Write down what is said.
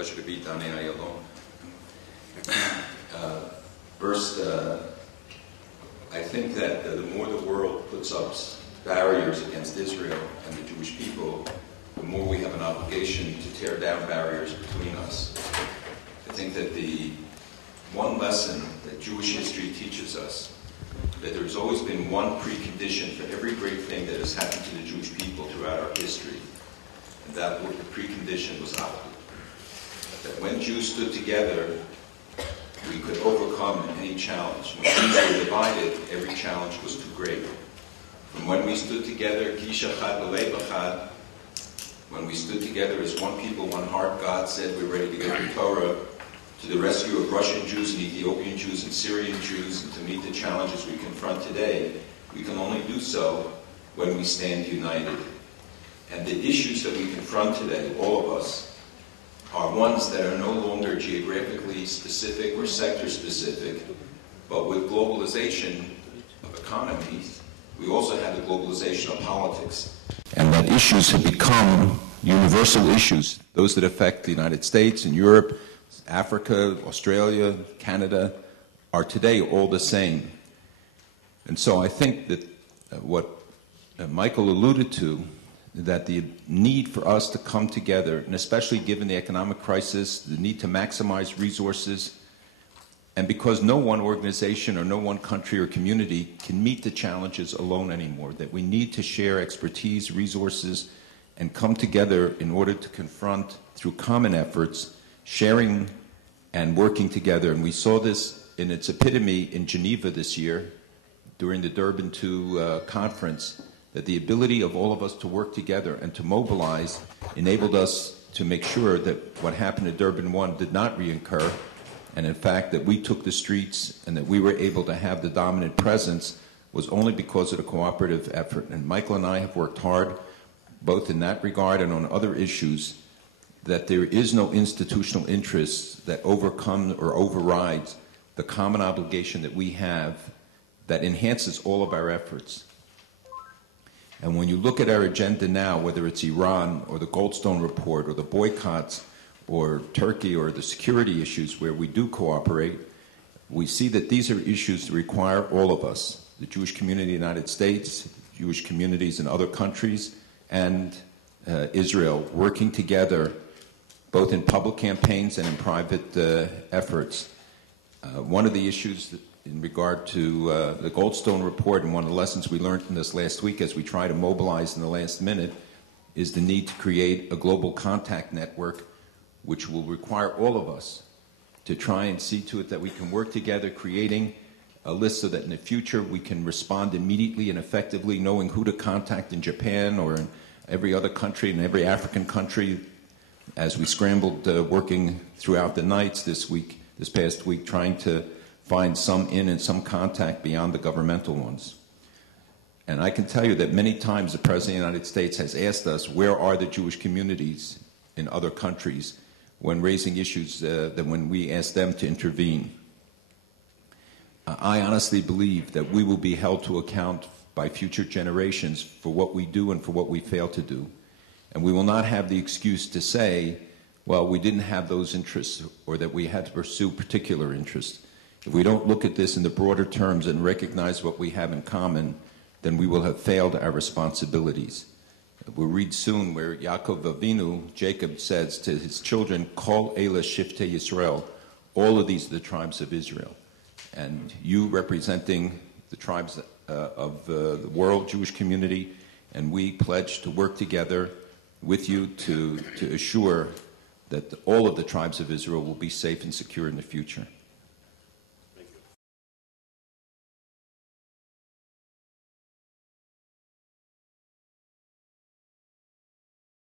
pleasure to be Dani Ayalon. First, I think that the more the world puts up barriers against Israel and the Jewish people, the more we have an obligation to tear down barriers between us. I think that the one lesson that Jewish history teaches us, that there's always been one precondition for every great thing that has happened to the Jewish people throughout our history, and that the precondition was Achut. That when Jews stood together, we could overcome any challenge. When Jews were divided, every challenge was too great. From when we stood together, Kish Echad B'Lev Echad, when we stood together as one people, one heart, God said we're ready to get the Torah, to the rescue of Russian Jews and Ethiopian Jews and Syrian Jews, and to meet the challenges we confront today, we can only do so when we stand united. And the issues that we confront today, all of us, are ones that are no longer geographically specific or sector specific, but with globalization of economies, we also have the globalization of politics. And that issues have become universal issues, those that affect the United States and Europe, Africa, Australia, Canada, are today all the same. And so I think that what Michael alluded to, that the need for us to come together, and especially given the economic crisis, the need to maximize resources, and because no one organization or no one country or community can meet the challenges alone anymore, that we need to share expertise, resources, and come together in order to confront, through common efforts, sharing and working together. And we saw this in its epitome in Geneva this year during the Durban II conference, that the ability of all of us to work together and to mobilize enabled us to make sure that what happened at Durban I did not reoccur, and in fact that we took the streets and that we were able to have the dominant presence was only because of the cooperative effort. And Michael and I have worked hard, both in that regard and on other issues, that there is no institutional interest that overcomes or overrides the common obligation that we have that enhances all of our efforts. And when you look at our agenda now, whether it's Iran or the Goldstone report or the boycotts or Turkey or the security issues where we do cooperate, we see that these are issues that require all of us, the Jewish community in the United States, Jewish communities in other countries, and Israel, working together both in public campaigns and in private efforts. One of the issues that in regard to the Goldstone report, and one of the lessons we learned from this last week as we try to mobilize in the last minute, is the need to create a global contact network which will require all of us to try and see to it that we can work together, creating a list so that in the future we can respond immediately and effectively, knowing who to contact in Japan or in every other country, in every African country, as we scrambled working throughout the nights this past week, trying to find some in and some contact beyond the governmental ones. And I can tell you that many times the President of the United States has asked us, where are the Jewish communities in other countries, when raising issues that when we ask them to intervene. I honestly believe that we will be held to account by future generations for what we do and for what we fail to do. And we will not have the excuse to say, well, we didn't have those interests or that we had to pursue particular interests. If we don't look at this in the broader terms and recognize what we have in common, then we will have failed our responsibilities. We'll read soon where Yaakov Avinu, Jacob, says to his children, Kol Eila Shiftei Yisrael, all of these are the tribes of Israel. And you representing the tribes of the world Jewish community, and we pledge to work together with you to assure that all of the tribes of Israel will be safe and secure in the future.